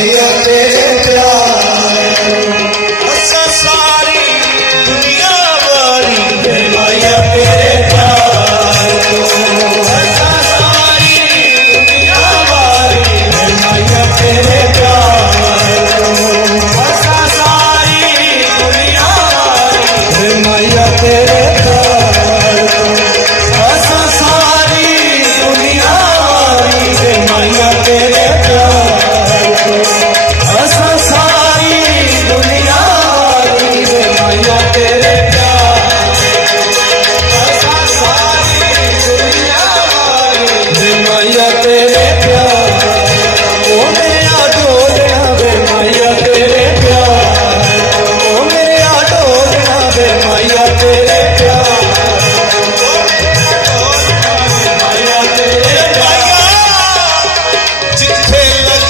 मैया तेरे प्यार असा सारी दुनिया वाली मैया तेरे प्यार असा सारी दुनिया वाली मैया तेरे प्यार असा सारी दुनिया वाली मैया तेरे प्यार असा सारी दुनिया वाली मैया तेरे असा सारी दुनिया वाली मैया तेरे प्यार असा सारी दुनिया वाली मैया तेरे प्यार ओ मेरा डोलना वे मैया तेरे प्यार ओ मेरा डोलना वे मैया तेरे प्यार ओ मेरा डोलना वे मैया तेरे प्यार जिथे लग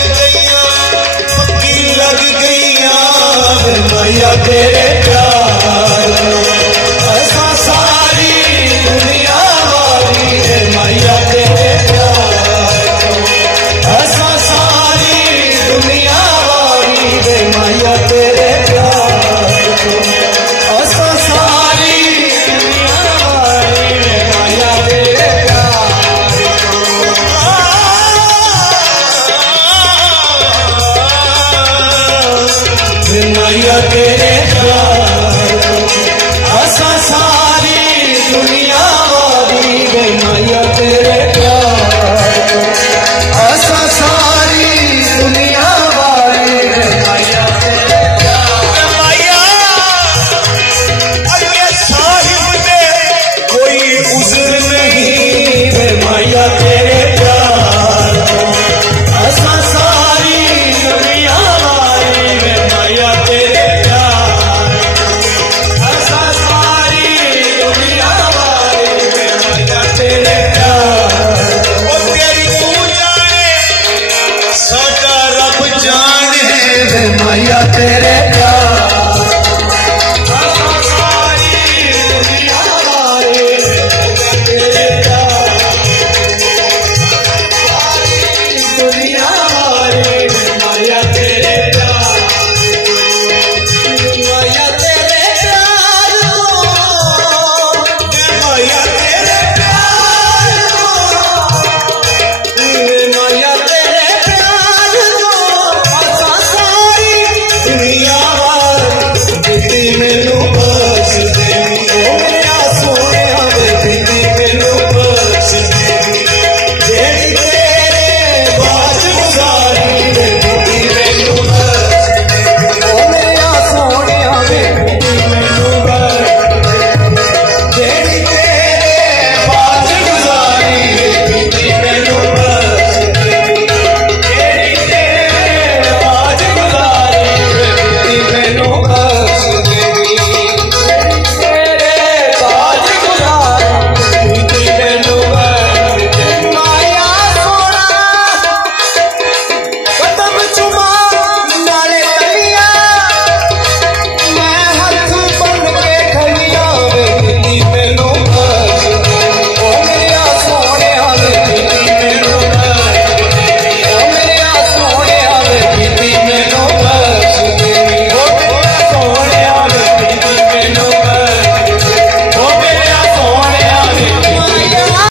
मैया तेरे प्यार असा सारी दुनिया वाली मैया तेरे प्यार असा सारी दुनिया वाली मैया तेरे प्यार असा सारी दुनिया वाली मैया तेरे प्यार मैया तेरे प्यार असा सारी दुनिया वाली मैया तेरे प्यार असा सारी दुनिया वाली मैया तेरे प्यार मैया अगे साहिब दे कोई उज़्र नहीं मैया तेरे प्यार असा सारी दुनिया वाली मैया तेरे प्यार असा सारी दुनिया वाली मैया तेरे प्यार ओ तेरी तू जाने साडा रब जाने मैया तेरे प्यार